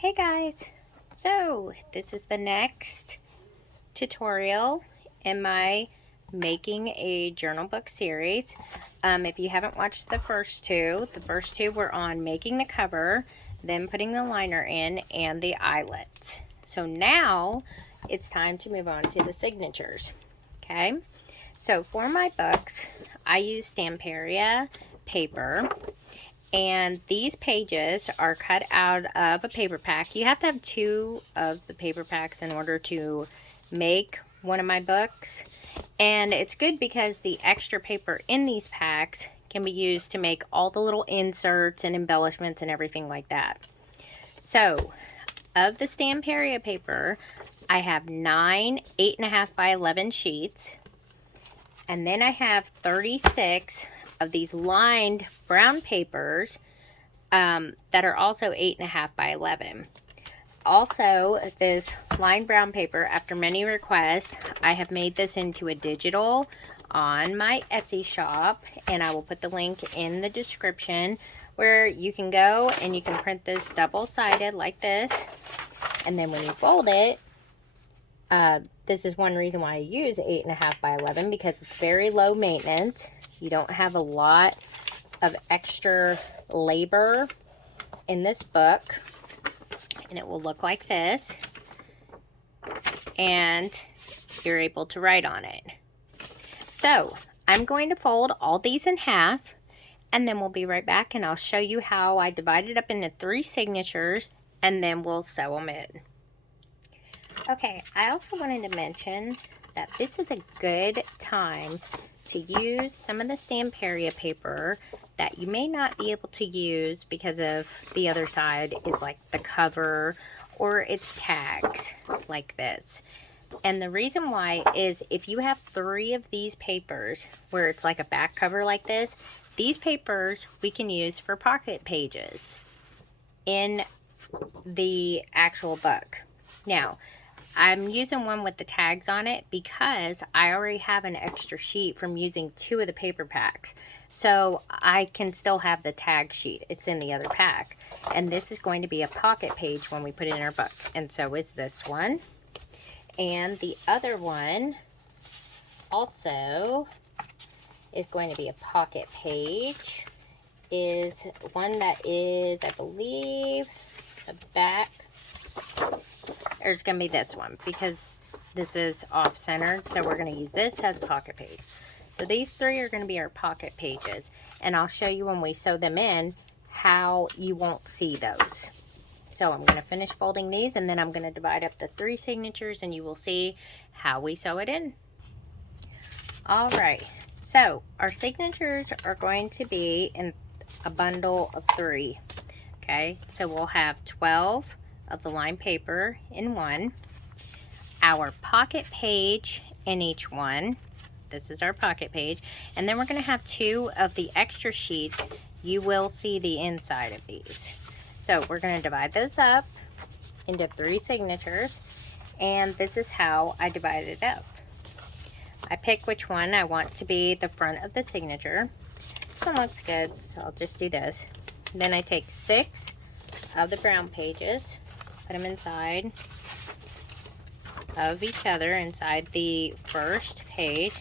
Hey guys, so this is the next tutorial in my making a journal book series. If you haven't watched the first two were on making the cover, then putting the liner in, and the eyelet. So now it's time to move on to the signatures. Okay, so for my books, I use Stamperia paper. And these pages are cut out of a paper pack. You have to have two of the paper packs in order to make one of my books. And it's good because the extra paper in these packs can be used to make all the little inserts and embellishments and everything like that. So, of the Stamperia paper, I have 9 8.5 by 11 sheets. And then I have 36 of these lined brown papers that are also 8.5 by 11. Also, this lined brown paper, after many requests, I have made this into a digital on my Etsy shop, and I will put the link in the description where you can go and you can print this double-sided like this, and then when you fold it, this is one reason why I use 8.5 by 11, because it's very low maintenance. You don't have a lot of extra labor in this book, and it will look like this, and you're able to write on it. So I'm going to fold all these in half, and then we'll be right back, and I'll show you how I divide it up into 3 signatures, and then we'll sew them in. Okay, I also wanted to mention that this is a good time to use some of the Stamperia paper that you may not be able to use because of the other side is like the cover or its tags like this. And the reason why is if you have 3 of these papers where it's like a back cover like this, these papers we can use for pocket pages in the actual book. Now, I'm using one with the tags on it because I already have an extra sheet from using 2 of the paper packs. So I can still have the tag sheet. It's in the other pack. And this is going to be a pocket page when we put it in our book. And so is this one. And the other one also is going to be a pocket page. Is one that is, I believe, the back. There's going to be this one because this is off-centered, so we're going to use this as a pocket page. So these 3 are going to be our pocket pages, and I'll show you when we sew them in how you won't see those. So I'm going to finish folding these, and then I'm going to divide up the 3 signatures, and you will see how we sew it in. Alright, so our signatures are going to be in a bundle of 3. Okay, so we'll have 12 of the lined paper in one, our pocket page in each one. This is our pocket page, and then we're going to have 2 of the extra sheets. You will see the inside of these. So we're going to divide those up into 3 signatures, and this is how I divide it up. I pick which one I want to be the front of the signature. This one looks good, so I'll just do this. Then I take 6 of the brown pages, put them inside of each other inside the first page.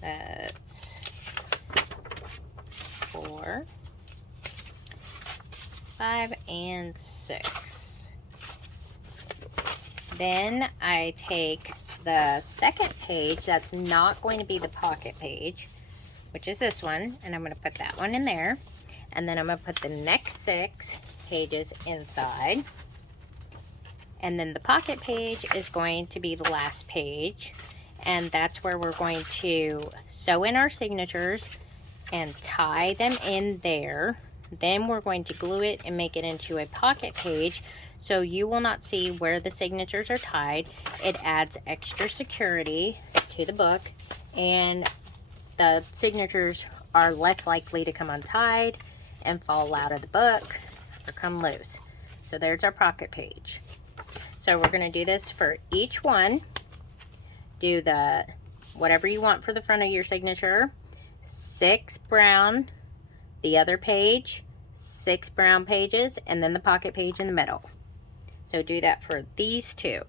That's 4, 5, and 6. Then I take the second page that's not going to be the pocket page, which is this one, and I'm going to put that one in there, and then I'm going to put the next 6 pages inside, and then the pocket page is going to be the last page, and that's where we're going to sew in our signatures and tie them in there. Then we're going to glue it and make it into a pocket page, so you will not see where the signatures are tied. It adds extra security to the book, and the signatures are less likely to come untied and fall out of the book or come loose. So there's our pocket page. So we're going to do this for each one. Do the whatever you want for the front of your signature. 6 brown the other page, 6 brown pages, and then the pocket page in the middle. So do that for these two.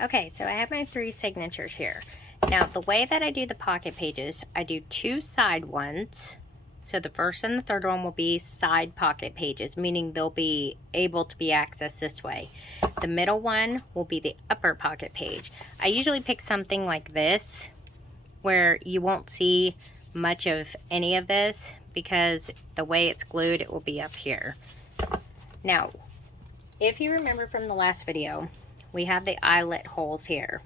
Okay, so I have my 3 signatures here. Now, the way that I do the pocket pages, I do 2 side ones. So the first and the third one will be side pocket pages, meaning they'll be able to be accessed this way. The middle one will be the upper pocket page. I usually pick something like this, where you won't see much of any of this, because the way it's glued, it will be up here. Now, if you remember from the last video, we have the eyelet holes here.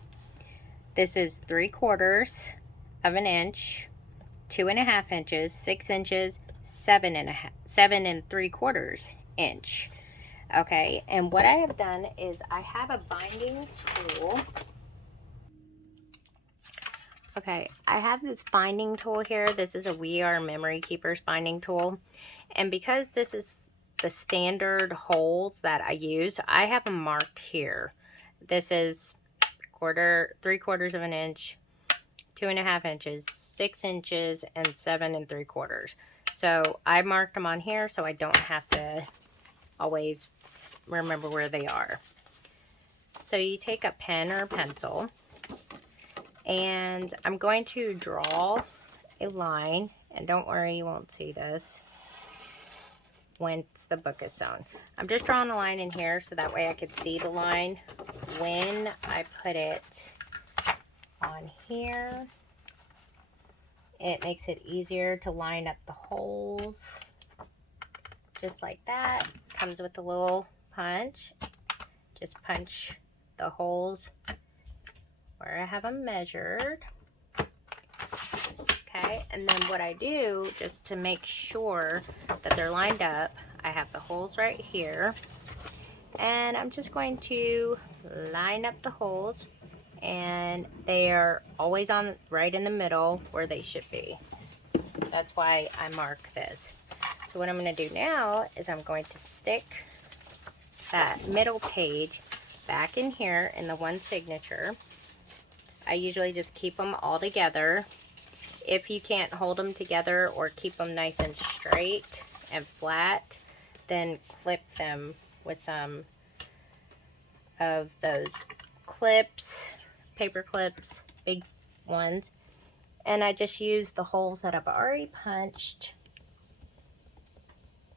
This is 3/4 of an inch, 2.5 inches, 6 inches, 7 3/4 inch. Okay, and what I have done is I have a binding tool. Okay, I have this binding tool here. This is a We Are Memory Keepers binding tool. And because this is the standard holes that I use, I have them marked here. This is 3/4 of an inch, 2.5 inches, 6 inches, and 7 3/4. So I marked them on here so I don't have to always remember where they are. So you take a pen or a pencil, and I'm going to draw a line, and don't worry, you won't see this once the book is sewn. I'm just drawing a line in here so that way I could see the line when I put it on here. It makes it easier to line up the holes, just like that. Comes with a little punch. Just punch the holes where I have them measured. Okay, and then what I do, just to make sure that they're lined up, I have the holes right here, and I'm just going to line up the holes, and they are always on right in the middle where they should be. That's why I mark this. So what I'm going to do now is I'm going to stick that middle page back in here in the one signature. I usually just keep them all together. If you can't hold them together or keep them nice and straight and flat, then clip them with some of those clips, paper clips, big ones. And I just use the holes that I've already punched,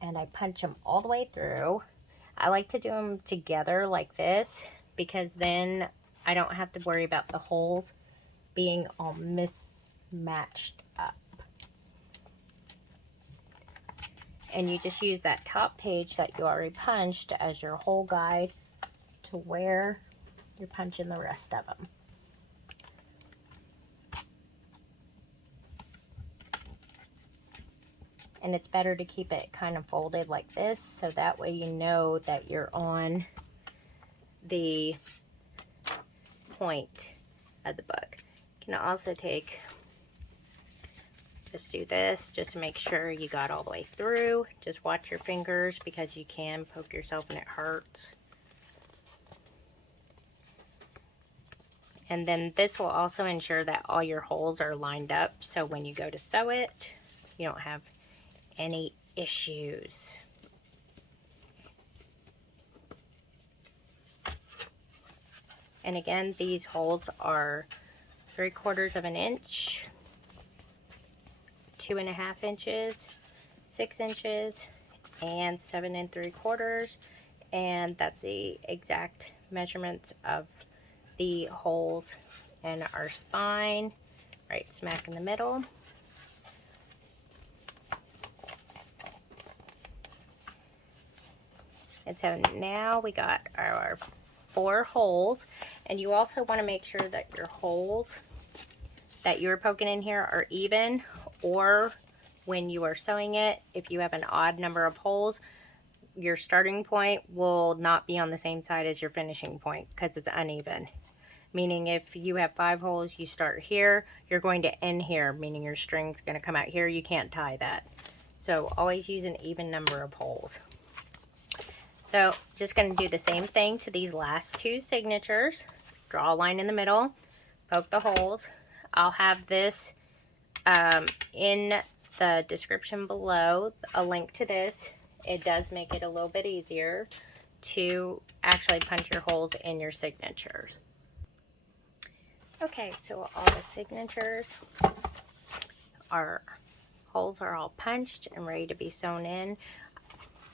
and I punch them all the way through. I like to do them together like this, because then I don't have to worry about the holes being all mismatched up. And you just use that top page that you already punched as your hole guide to where you're punching the rest of them. And it's better to keep it kind of folded like this, so that way you know that you're on the point of the book. You can also just do this just to make sure you got all the way through. Just watch your fingers, because you can poke yourself and it hurts. And then this will also ensure that all your holes are lined up, so when you go to sew it, you don't have any issues. And again, these holes are 3/4 of an inch, 2.5 inches, 6 inches, and 7 3/4. And that's the exact measurements of the holes in our spine, right smack in the middle. And so now we got our 4 holes, and you also want to make sure that your holes that you're poking in here are even, or when you are sewing it, if you have an odd number of holes, your starting point will not be on the same side as your finishing point, because it's uneven. Meaning if you have 5 holes, you start here, you're going to end here, meaning your string's going to come out here. You can't tie that. So always use an even number of holes. So just going to do the same thing to these last 2 signatures. Draw a line in the middle, poke the holes. I'll have this in the description below a link to this. It does make it a little bit easier to actually punch your holes in your signatures. Okay, so all the signatures holes are all punched and ready to be sewn in.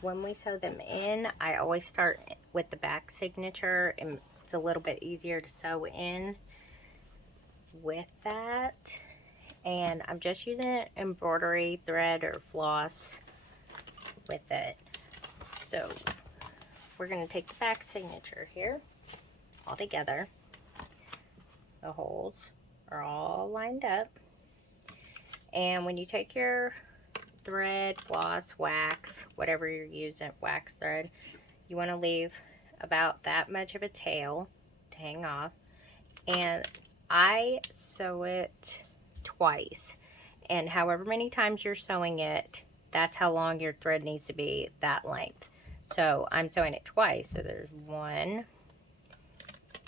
When we sew them in, I always start with the back signature, and it's a little bit easier to sew in with that. And I'm just using embroidery thread or floss with it. So we're going to take the back signature here all together. The holes are all lined up. And when you take your thread, floss, wax, whatever you're using, wax thread, you want to leave about that much of a tail to hang off. And I sew it twice. And however many times you're sewing it, that's how long your thread needs to be, that length. So I'm sewing it twice. So there's one,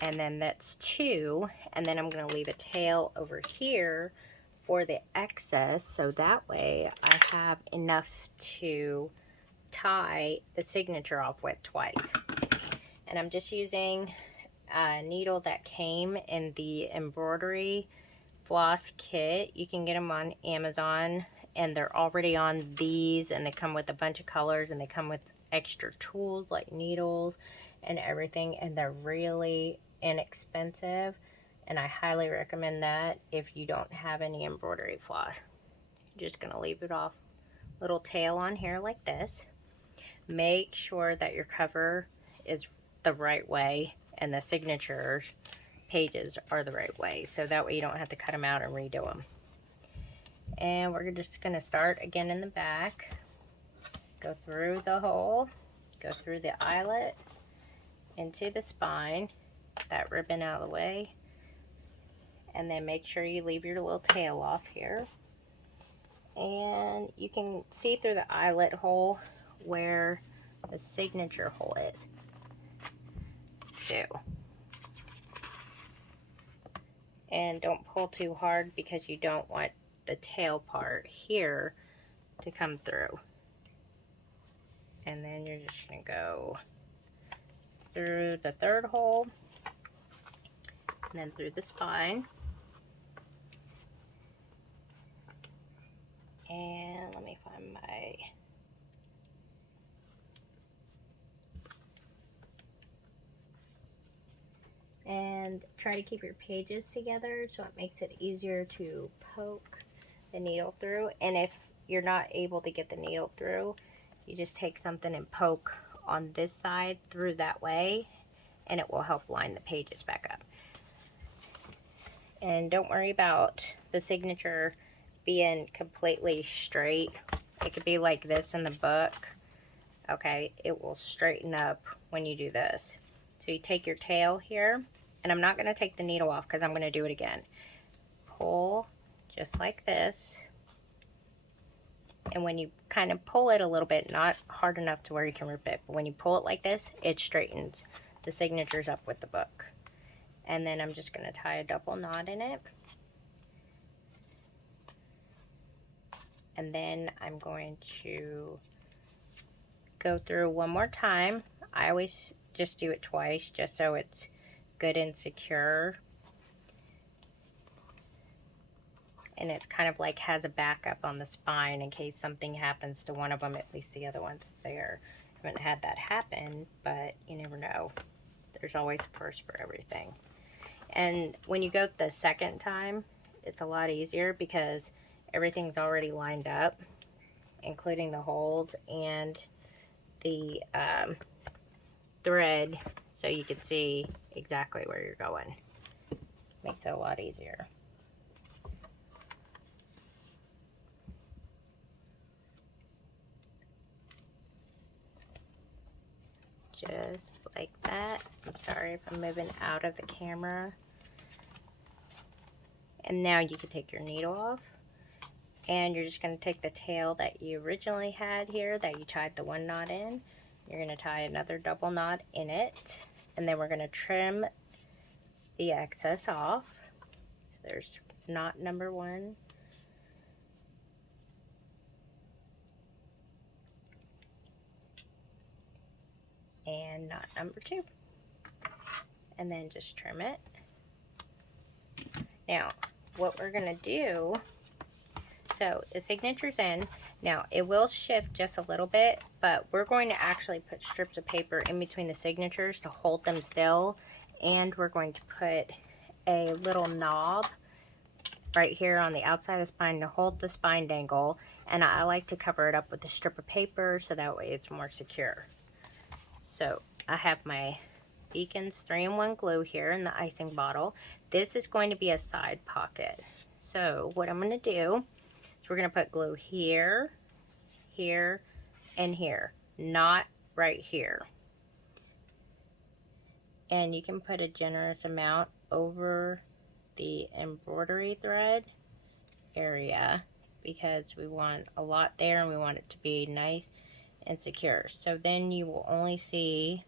and then that's two, and then I'm going to leave a tail over here for the excess, so that way I have enough to tie the signature off with twice. And I'm just using a needle that came in the embroidery floss kit. You can get them on Amazon, and they're already on these, and they come with a bunch of colors, and they come with extra tools like needles and everything, and they're really inexpensive, and I highly recommend that if you don't have any embroidery floss. You're just going to leave it off little tail on here like this. Make sure that your cover is the right way and the signature pages are the right way, so that way you don't have to cut them out and redo them. And we're just going to start again in the back, go through the hole, go through the eyelet into the spine, that ribbon out of the way, and then make sure you leave your little tail off here. And you can see through the eyelet hole where the signature hole is too. And don't pull too hard because you don't want the tail part here to come through. And then you're just going to go through the third hole, and then through the spine. And let me find my... And try to keep your pages together so it makes it easier to poke the needle through. And if you're not able to get the needle through, you just take something and poke on this side through that way, and it will help line the pages back up. And don't worry about the signature being completely straight. It could be like this in the book. Okay, it will straighten up when you do this. So you take your tail here, and I'm not going to take the needle off because I'm going to do it again. Pull just like this. And when you kind of pull it a little bit, not hard enough to where you can rip it, but when you pull it like this, it straightens the signatures up with the book. And then I'm just going to tie a double knot in it. And then I'm going to go through one more time. I always just do it twice just so it's good and secure. And it's kind of like has a backup on the spine in case something happens to one of them, at least the other one's there. I haven't had that happen, but you never know. There's always a first for everything. And when you go the second time, it's a lot easier because everything's already lined up, including the holes and the thread, so you can see exactly where you're going. Makes it a lot easier. Just like that. I'm sorry if I'm moving out of the camera. And now you can take your needle off, and you're just going to take the tail that you originally had here that you tied the one knot in. You're going to tie another double knot in it, and then we're going to trim the excess off. So there's knot number one. and knot number 2. And then just trim it. Now, what we're going to do, so the signature's in. Now, it will shift just a little bit, but we're going to actually put strips of paper in between the signatures to hold them still. And we're going to put a little knob right here on the outside of the spine to hold the spine dangle. And I like to cover it up with a strip of paper so that way it's more secure. So I have my Beacon's 3-in-1 glue here in the icing bottle. This is going to be a side pocket. So what I'm going to do is we're going to put glue here, here, and here. Not right here. And you can put a generous amount over the embroidery thread area because we want a lot there and we want it to be nice and secure. So then you will only see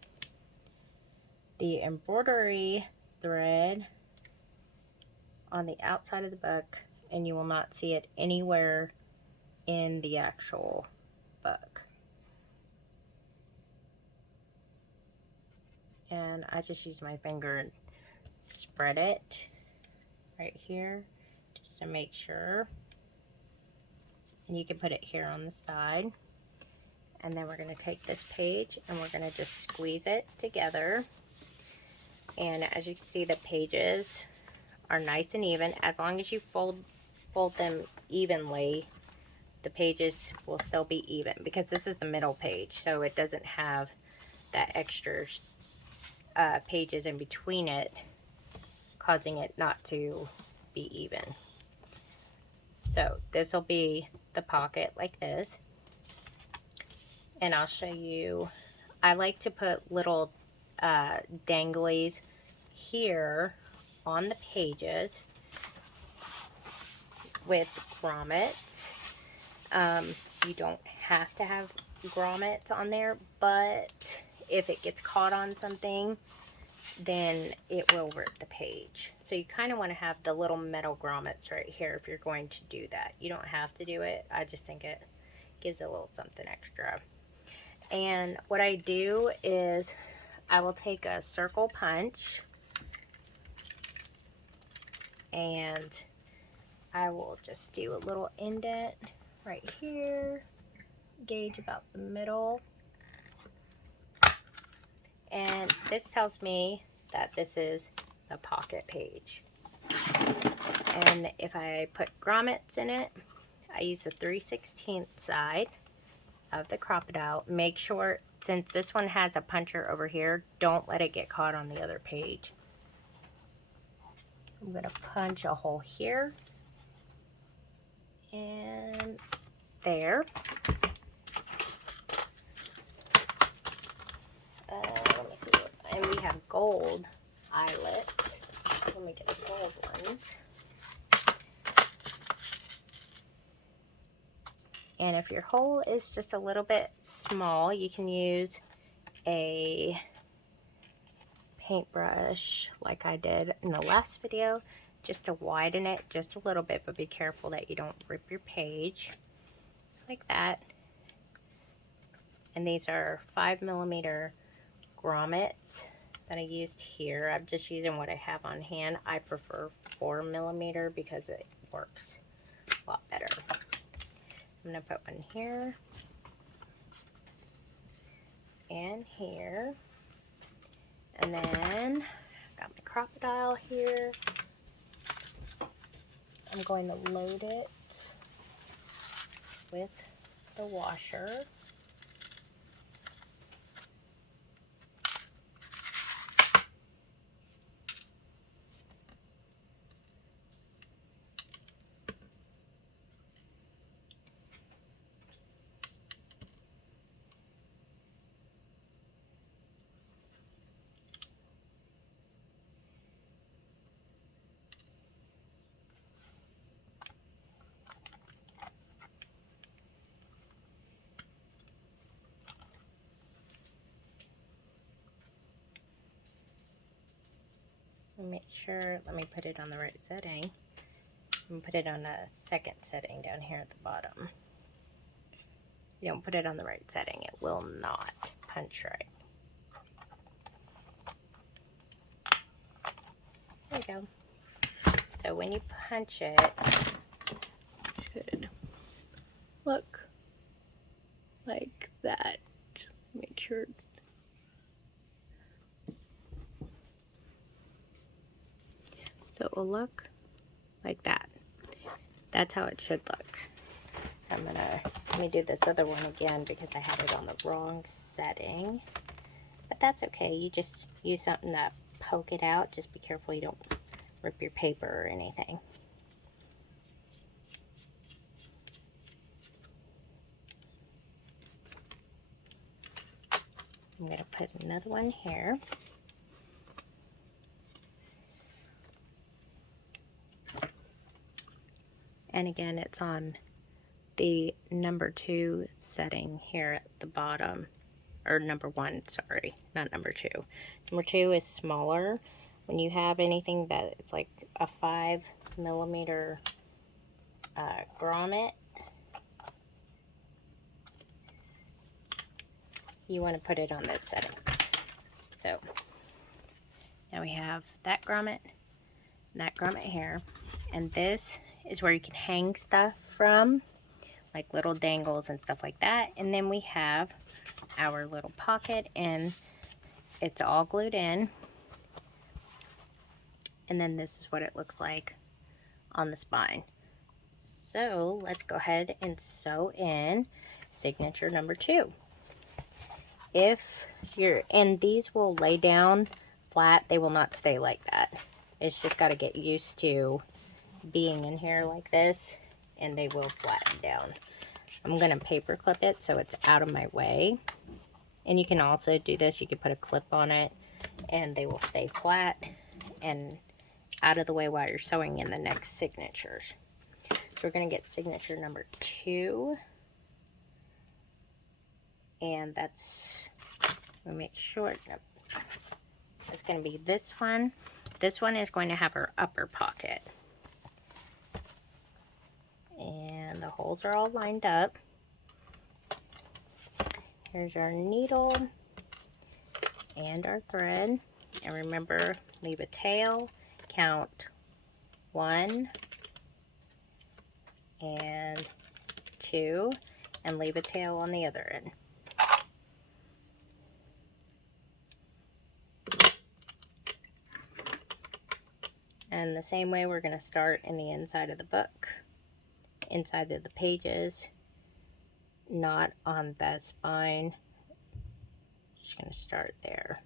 the embroidery thread on the outside of the book, and you will not see it anywhere in the actual book. And I just use my finger and spread it right here just to make sure. And you can put it here on the side. And then we're going to take this page and we're going to just squeeze it together. And as you can see, the pages are nice and even. As long as you fold them evenly, the pages will still be even, because this is the middle page, so it doesn't have that extra pages in between it, causing it not to be even. So this will be the pocket like this. And I'll show you, I like to put little danglies here on the pages with grommets. You don't have to have grommets on there, but if it gets caught on something, then it will rip the page. So you kind of want to have the little metal grommets right here if you're going to do that. You don't have to do it. I just think it gives a little something extra. And what I do is I will take a circle punch and I will just do a little indent right here, gauge about the middle. And this tells me that this is the pocket page. And if I put grommets in it, I use the 3/16 side of the crocodile. Make sure, since this one has a puncher over here, don't let it get caught on the other page. I'm going to punch a hole here and there. Let me see. And we have gold eyelets. Let me get the gold ones. And if your hole is just a little bit small, you can use a paintbrush like I did in the last video, just to widen it just a little bit, but be careful that you don't rip your page. Just like that. And these are 5mm grommets that I used here. I'm just using what I have on hand. I prefer 4mm because it works a lot better. I'm going to put one here and here. And then I've got my crocodile here. I'm going to load it with the washer. Make sure, let me put it on the right setting. And put it on a second setting down here at the bottom. If you don't put it on the right setting, it will not punch right. There you go. So when you punch it, it should look like that. Make sure. So it will look like that. That's how it should look. So I'm gonna, let me do this other one again because I had it on the wrong setting. But that's okay. You just use something to poke it out. Just be careful you don't rip your paper or anything. I'm gonna put another one here. And again, it's on the number 2 setting here at the bottom. Or number 1, sorry, not number 2. Number 2 is smaller. When you have anything that is like a 5mm grommet, you want to put it on this setting. So now we have that grommet here, and this is where you can hang stuff from, like little dangles and stuff like that. And then we have our little pocket, and it's all glued in. And then this is what it looks like on the spine. So let's go ahead and sew in signature number 2. And these will lay down flat, they will not stay like that. It's just got to get used to being in here like this, and they will flatten down. I'm going to paper clip it so it's out of my way. And you can also do this, you can put a clip on it and they will stay flat and out of the way while you're sewing in the next signatures. So we're going to get signature number 2. And that's, we'll make sure, no, it's going to be this one. This one is going to have our upper pocket. And the holes are all lined up. Here's our needle and our thread. And remember, leave a tail, count 1 and 2, and leave a tail on the other end. And the same way we're going to start in the inside of the book, inside of the pages, not on the spine. Just going to start there.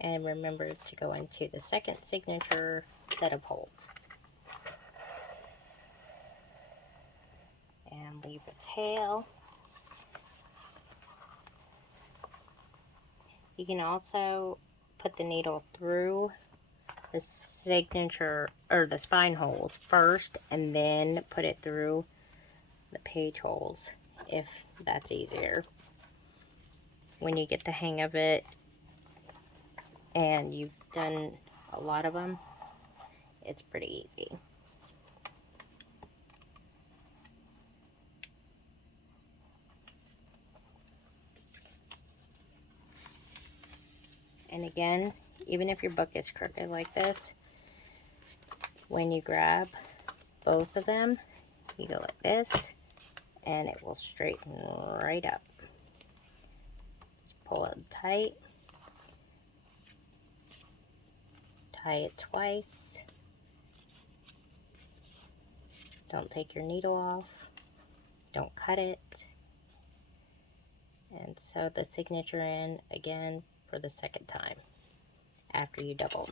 And remember to go into the second signature set of holes. And leave a tail. You can also put the needle through the signature or the spine holes first and then put it through the page holes if that's easier. When you get the hang of it and you've done a lot of them, it's pretty easy. And again, even if your book is crooked like this, when you grab both of them, you go like this, and it will straighten right up. Just pull it tight. Tie it twice. Don't take your needle off. Don't cut it. And sew the signature in again for the second time after you double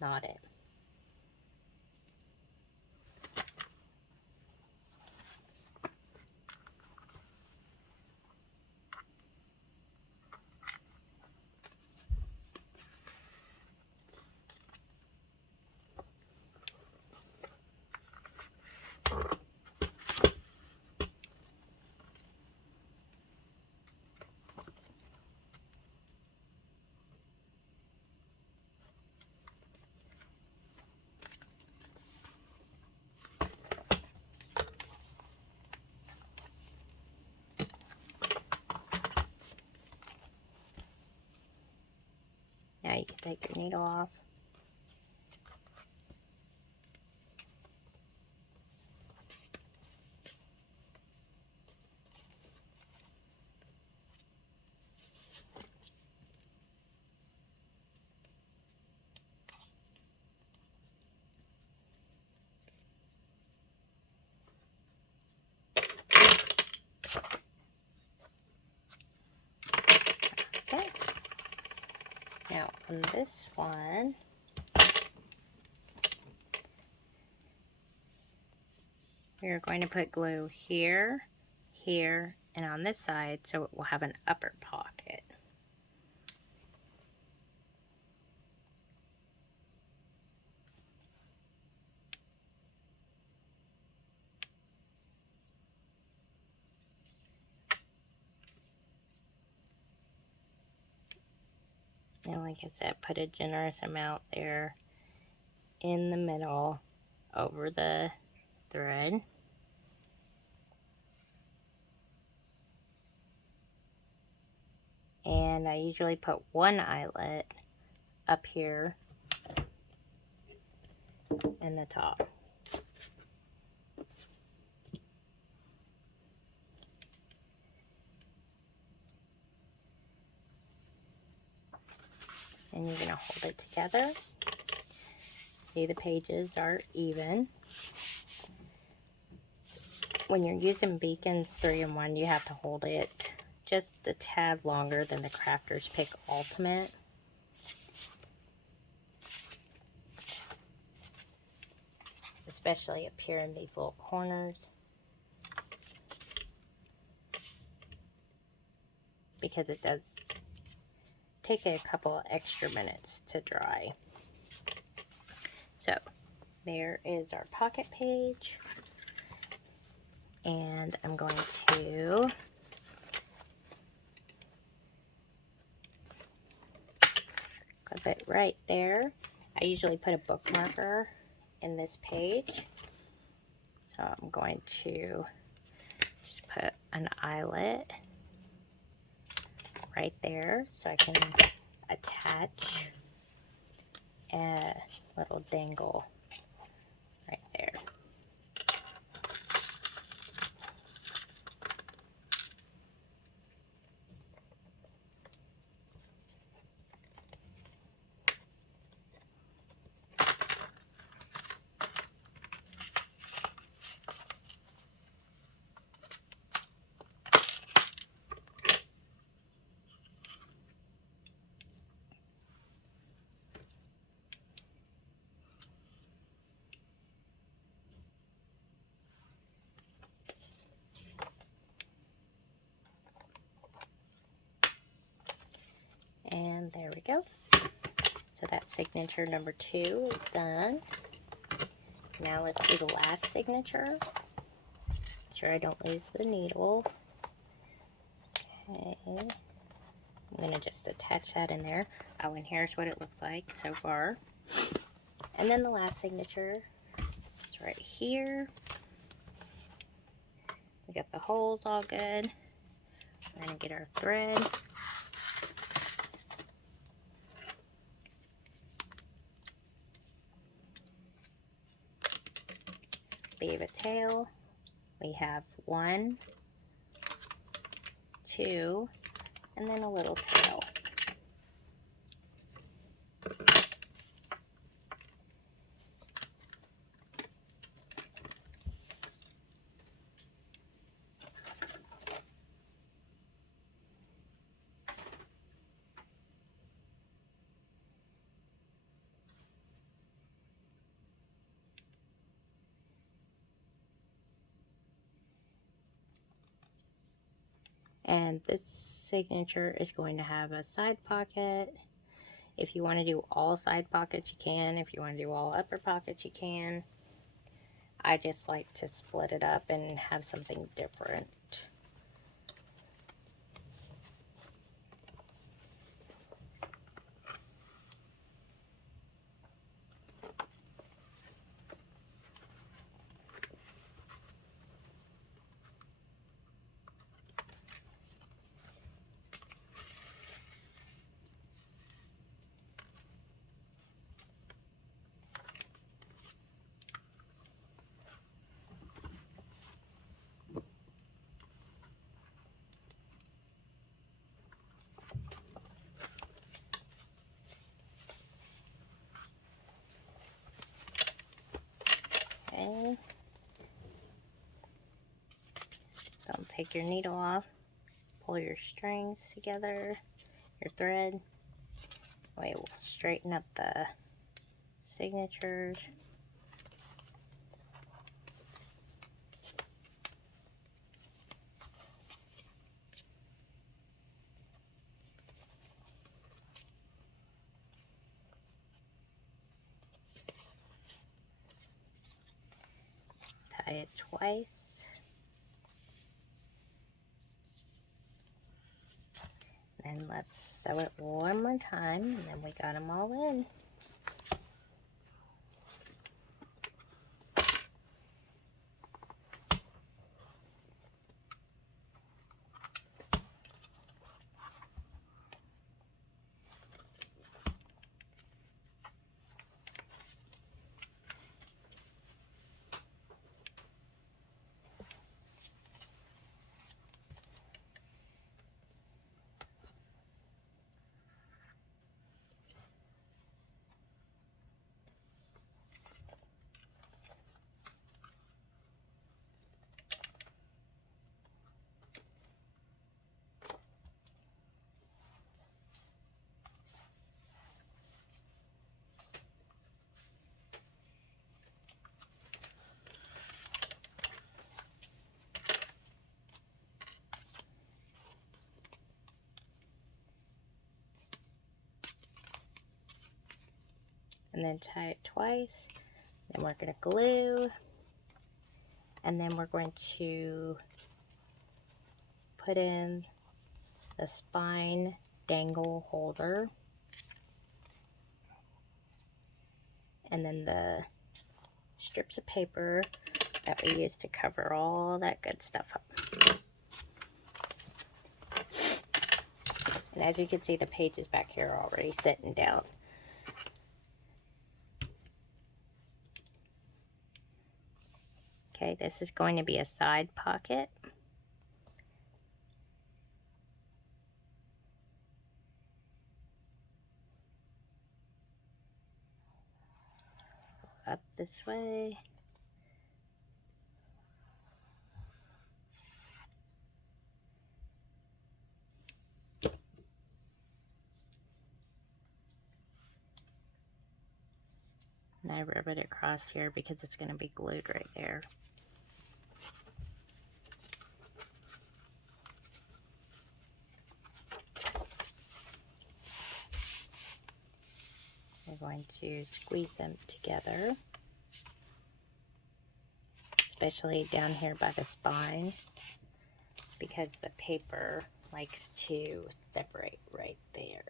knot it. you can take your needle off. Okay. Now on this one, we're going to put glue here, here, and on this side so it will have an upper pocket. And like I said, put a generous amount there in the middle over the thread. And I usually put one eyelet up here in the top. And you're going to hold it together. See, the pages are even. When you're using Beacon's 3-in-1, you have to hold it just a tad longer than the Crafter's Pick Ultimate. Especially up here in these little corners. Because it does take a couple extra minutes to dry. So, there is our pocket page. And I'm going to clip it right there. I usually put a bookmarker in this page. So I'm going to just put an eyelet right there so I can attach a little dangle right there. And there we go. So that's signature number 2 is done. Now let's do the last signature. Make sure I don't lose the needle. Okay. I'm going to just attach that in there. Oh, and here's what it looks like so far. And then the last signature is right here. We got the holes all good. We're going to get our thread. Leave a tail. We have 1, 2, and then a little tail. And this signature is going to have a side pocket. If you want to do all side pockets, you can. If you want to do all upper pockets, you can. I just like to split it up and have something different. take your needle off, pull your strings together, your thread. That way we'll straighten up the signatures. Tie it twice. And let's sew it one more time, and then we got them all in. And then tie it twice. Then we're going to glue. And then we're going to put in the spine dangle holder. And then the strips of paper that we use to cover all that good stuff up. And as you can see, the pages back here are already sitting down. Okay, this is going to be a side pocket. Up this way. And I rub it across here because it's going to be glued right there. We're going to squeeze them together, especially down here by the spine, because the paper likes to separate right there.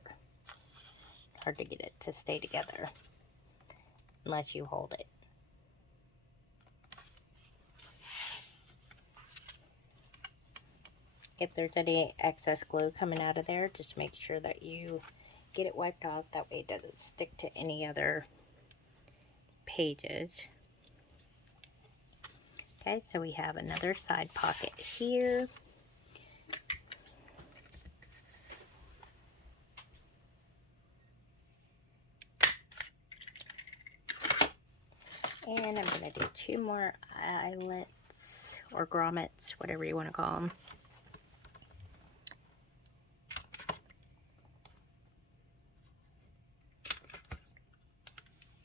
Hard to get it to stay together unless you hold it. If there's any excess glue coming out of there, just make sure that you get it wiped off. That way it doesn't stick to any other pages. Okay, so we have another side pocket here. And I'm going to do 2 more eyelets or grommets, whatever you want to call them.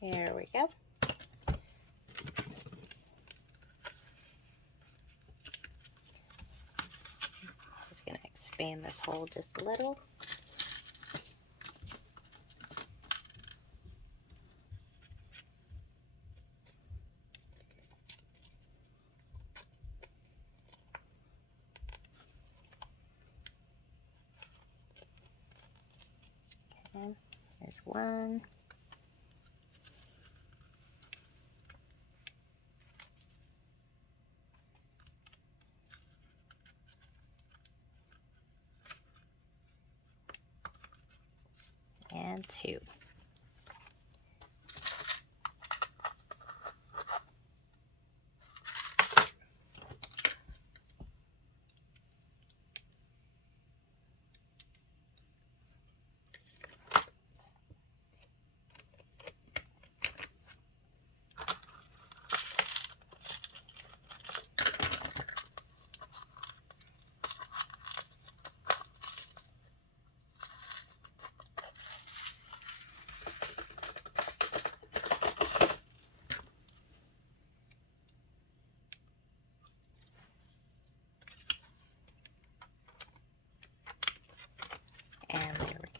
There we go. Just going to expand this hole just a little. Okay, there's one. And 2.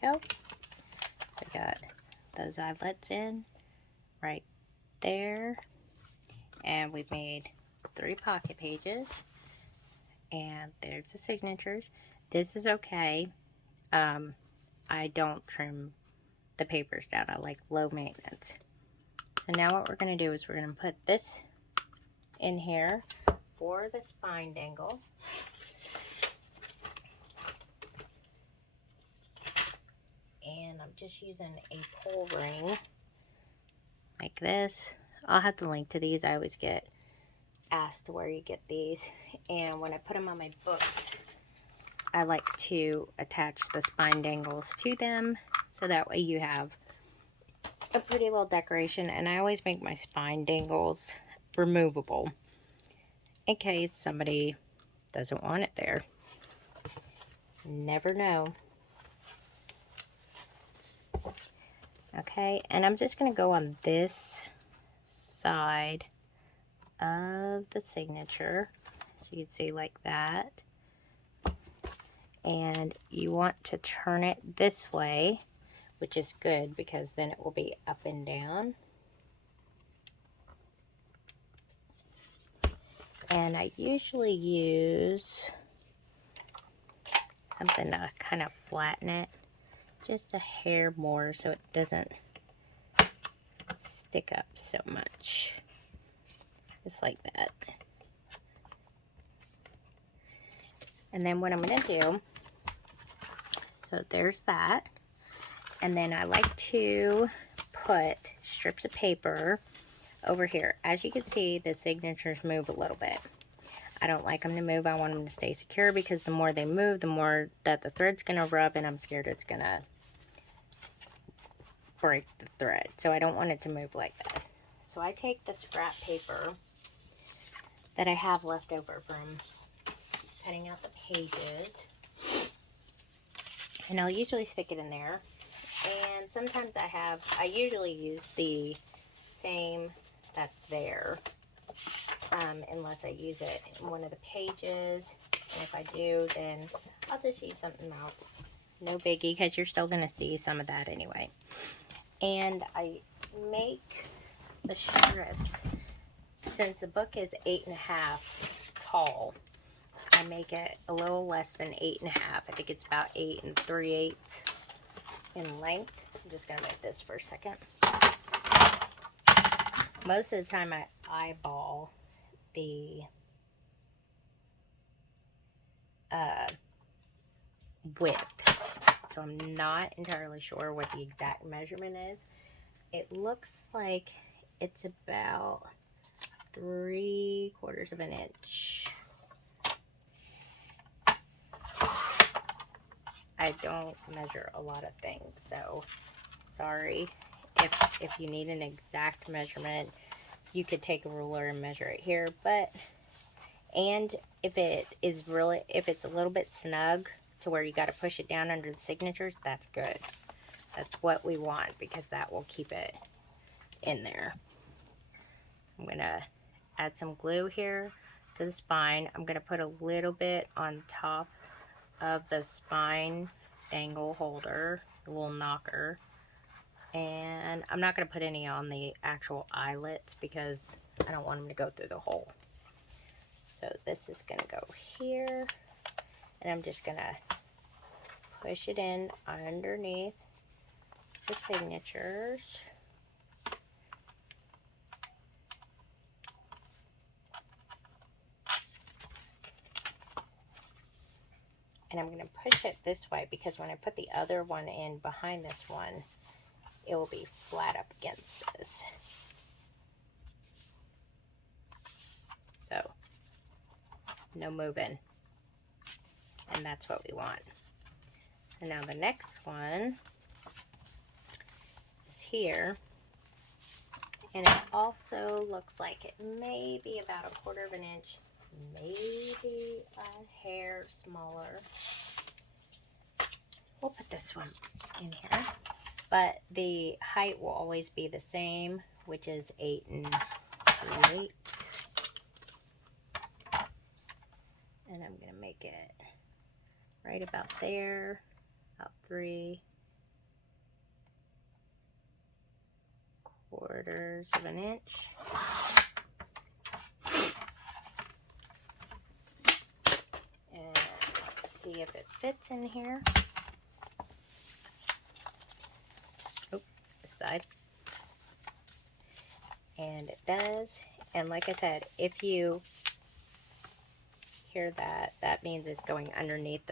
go. We got those eyelets in right there. And we've made 3 pocket pages. And there's the signatures. This is okay. I don't trim the papers down. I like low maintenance. So now what we're going to do is we're going to put this in here for the spine dangle. And I'm just using a pull ring like this. I'll have to link to these. I always get asked where you get these. And when I put them on my books, I like to attach the spine dangles to them. So that way you have a pretty little decoration. And I always make my spine dangles removable in case somebody doesn't want it there. Never know. Okay, and I'm just going to go on this side of the signature. So you can see like that. And you want to turn it this way, which is good because then it will be up and down. And I usually use something to kind of flatten it just a hair more so it doesn't stick up so much. Just like that. And then what I'm going to do, so there's that. And then I like to put strips of paper over here. As you can see, the signatures move a little bit. I don't like them to move. I want them to stay secure because the more they move, the more that the thread's going to rub, and I'm scared it's going to break the thread. So I don't want it to move like that. So I take the scrap paper that I have left over from cutting out the pages, and I'll usually stick it in there. And sometimes I usually use the same that's there, unless I use it in one of the pages. And if I do, then I'll just use something else. No biggie, because you're still going to see some of that anyway. And I make the strips, since the book is 8.5 tall, I make it a little less than 8.5. I think it's about 8 3/8 in length. I'm just going to move this for a second. Most of the time I eyeball the width. So I'm not entirely sure what the exact measurement is. It looks like it's about 3/4 of an inch. I don't measure a lot of things, so sorry. If you need an exact measurement, you could take a ruler and measure it here. And if it's a little bit snug to where you got to push it down under the signatures, that's good. That's what we want because that will keep it in there. I'm going to add some glue here to the spine. I'm going to put a little bit on top of the spine dangle holder, the little knocker. And I'm not going to put any on the actual eyelets because I don't want them to go through the hole. So this is going to go here. And I'm just going to push it in underneath the signatures. And I'm going to push it this way because when I put the other one in behind this one, it will be flat up against this. So, no moving. And that's what we want. And now the next one is here. And it also looks like it may be about 1/4 of an inch, maybe a hair smaller. We'll put this one in here. But the height will always be the same, which is 8 3/8. And I'm going to make it right about there, about 3 3/4 of an inch. And let's see if it fits in here. Oh, this side. And it does. And like I said, if you hear that, that means it's going underneath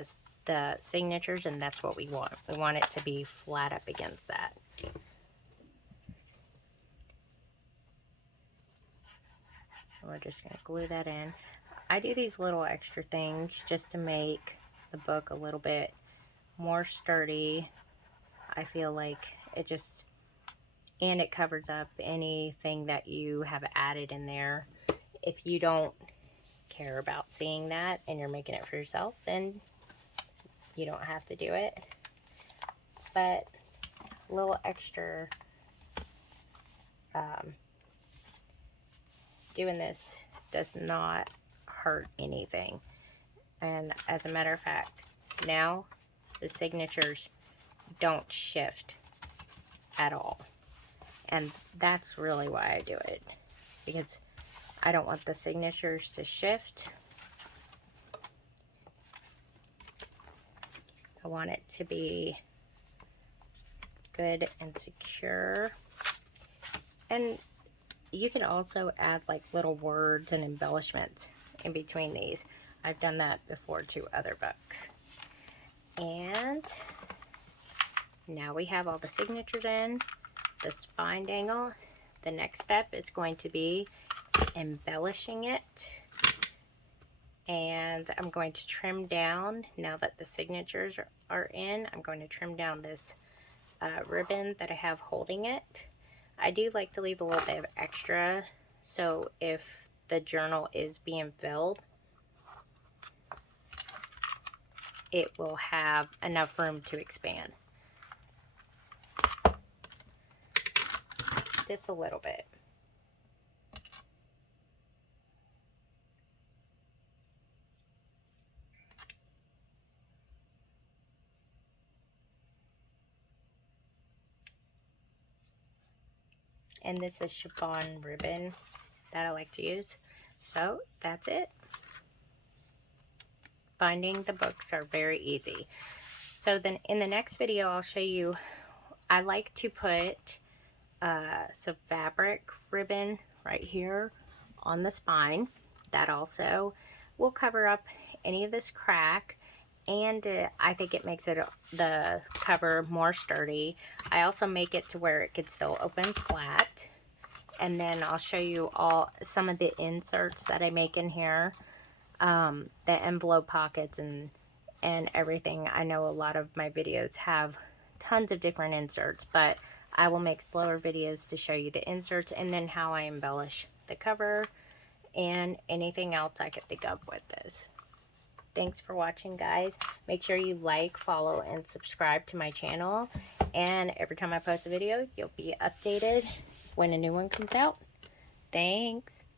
the signatures, and that's what we want. We want it to be flat up against that. We're just going to glue that in. I do these little extra things just to make the book a little bit more sturdy. I feel like it just, and it covers up anything that you have added in there. If you don't care about seeing that and you're making it for yourself, then you don't have to do it. But a little extra doing this does not hurt anything. And as a matter of fact, now the signatures don't shift at all. And that's really why I do it, because I don't want the signatures to shift. I want it to be good and secure. And you can also add like little words and embellishments in between these. I've done that before to other books. And now we have all the signatures in, the spine dangle. The next step is going to be embellishing it. And I'm going to trim down, now that the signatures are in, I'm going to trim down this ribbon that I have holding it. I do like to leave a little bit of extra, so if the journal is being filled, it will have enough room to expand. Just a little bit. And this is chiffon ribbon that I like to use. So that's it. Binding the books are very easy. So then in the next video, I'll show you, I like to put some fabric ribbon right here on the spine. That also will cover up any of this crack, and I think it makes it the cover more sturdy. I also make it to where it could still open flat. And then I'll show you some of the inserts that I make in here, the envelope pockets and everything. I know a lot of my videos have tons of different inserts, but I will make slower videos to show you the inserts and then how I embellish the cover and anything else I could think of with this. Thanks for watching, guys. Make sure you like, follow, and subscribe to my channel. And every time I post a video, you'll be updated when a new one comes out. Thanks.